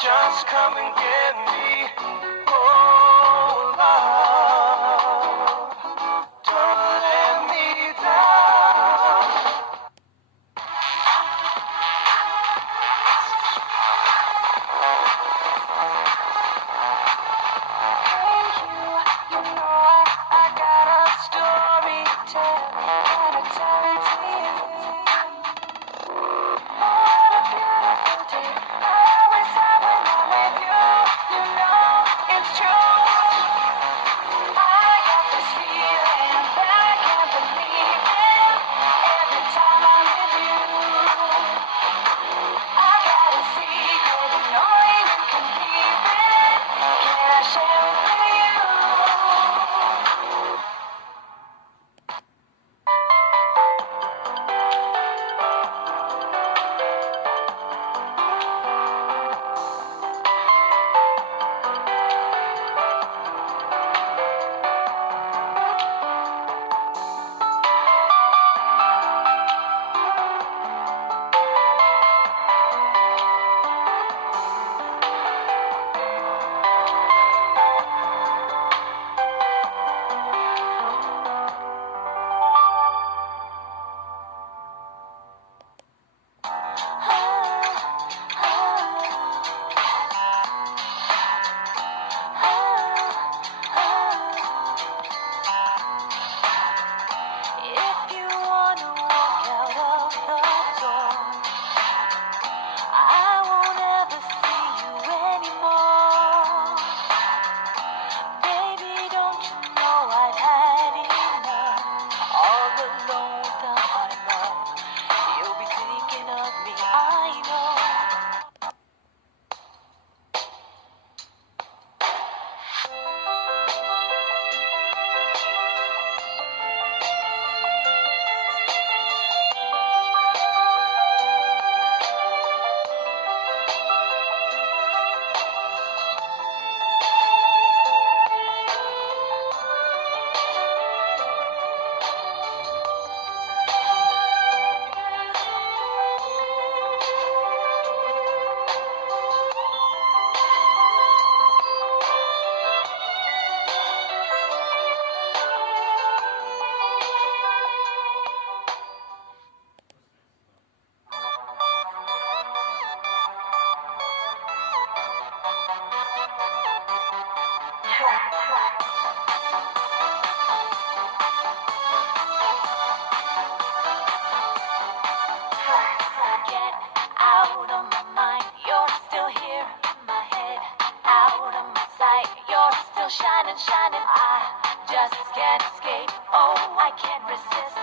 Just come and get me, oh love, don't let me down. Hey you know I got a story to tell, and I tell it to you. What a beautiful day, I always have when I'm with you. You know it's true. I got this feeling that I can't believe it. Every time I'm with you, I got a secret and only you can keep it. Can I share it with you? If you wanna walk out of the door, I won't ever see you anymore. Baby, don't you know I've had enough? All alone without my love, you'll be thinking of me, I know. Get out of my mind, you're still here in my head. Out of my sight, you're still shining, shining. I just can't escape, oh, I can't resist.